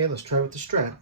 Okay, let's try with the Strat.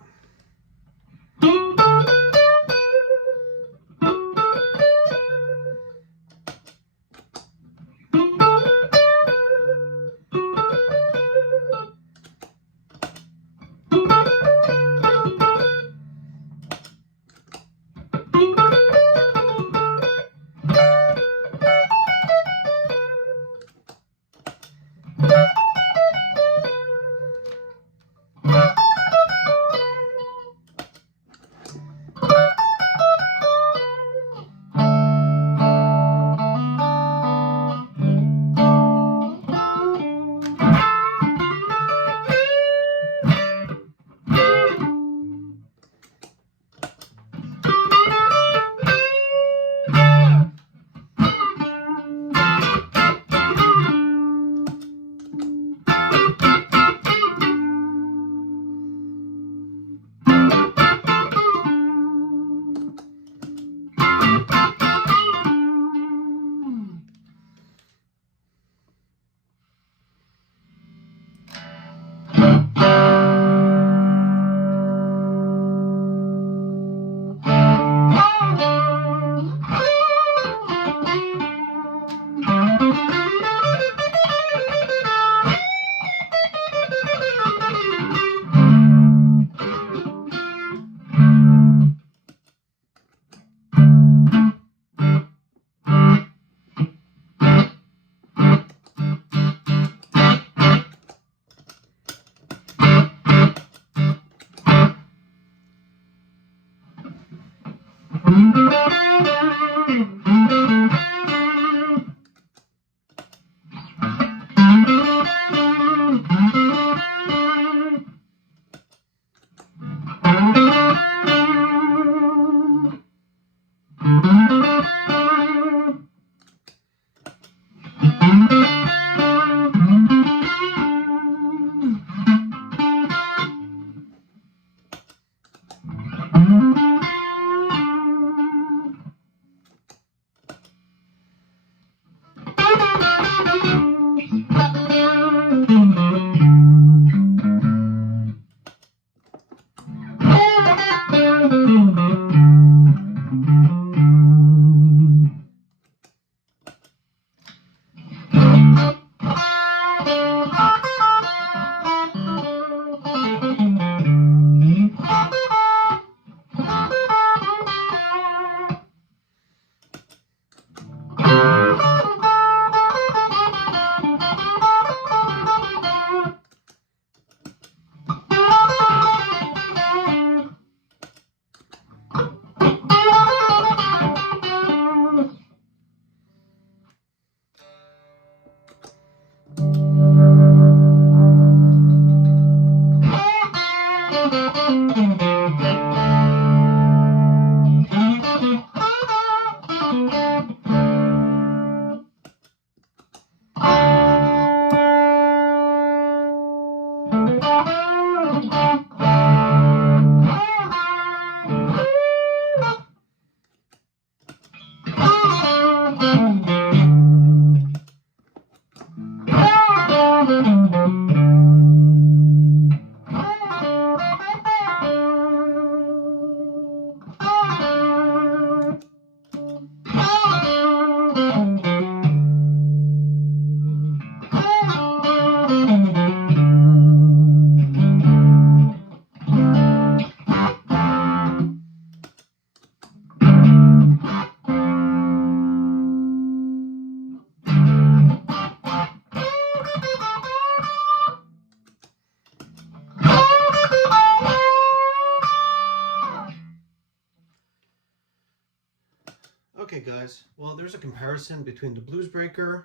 guys. Well, there's a comparison between the Bluesbreaker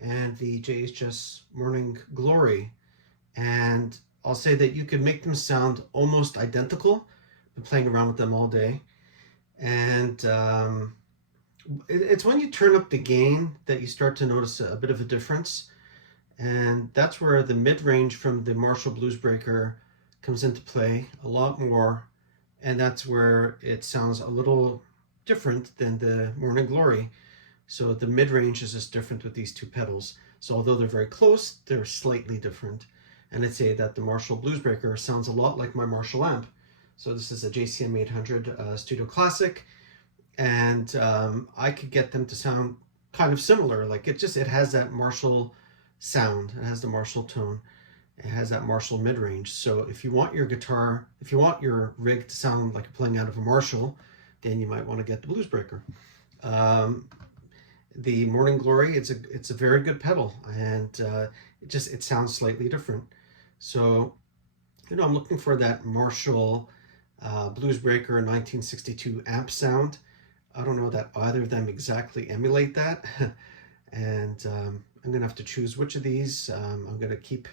and the JHS Morning Glory, and I'll say that you could make them sound almost identical. Been playing around with them all day, and it's when you turn up the gain that you start to notice a bit of a difference, and that's where the mid-range from the Marshall Bluesbreaker comes into play a lot more, and that's where it sounds a little different than the Morning Glory. So the mid-range is just different with these two pedals. So although they're very close, they're slightly different. And I'd say that the Marshall Bluesbreaker sounds a lot like my Marshall amp. So this is a JCM 800 Studio Classic, and I could get them to sound kind of similar. Like it has that Marshall sound, it has the Marshall tone, it has that Marshall mid-range. So if you want your guitar, if you want your rig to sound like you're playing out of a Marshall, then you might want to get the Bluesbreaker. The Morning Glory, it's a very good pedal, and it sounds slightly different. So, you know, I'm looking for that Marshall Bluesbreaker 1962 amp sound. I don't know that either of them exactly emulate that, and I'm gonna have to choose which of these I'm gonna keep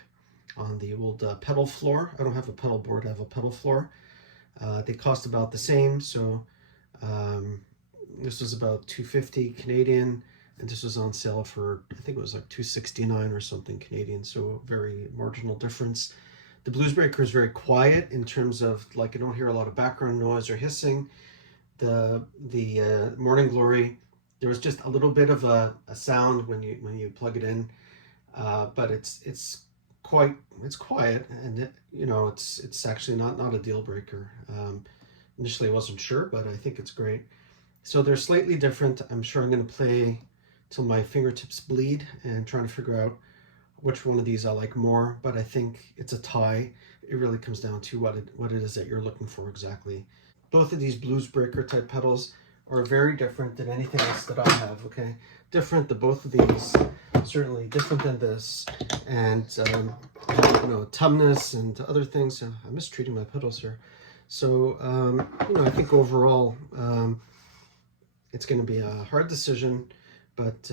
on the old pedal floor. I don't have a pedal board, I have a pedal floor. They cost about the same, so this was about $250 Canadian, and this was on sale for, I think it was like $269 or something Canadian, so very marginal difference. The Bluesbreaker is very quiet in terms of, like, I don't hear a lot of background noise or hissing. The Morning Glory, there was just a little bit of a sound when you plug it in, but it's quiet, and it's actually not a deal breaker. Initially I wasn't sure, but I think it's great. So they're slightly different. I'm sure I'm going to play till my fingertips bleed and trying to figure out which one of these I like more, but I think it's a tie. It really comes down to what it is that you're looking for exactly. Both of these Bluesbreaker type pedals are very different than anything else that I have, okay? Different than both of these, certainly different than this, and toughness and other things. I'm mistreating my pedals here. So, I think overall, it's going to be a hard decision, but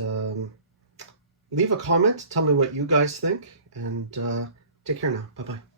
leave a comment, tell me what you guys think, and take care now. Bye-bye.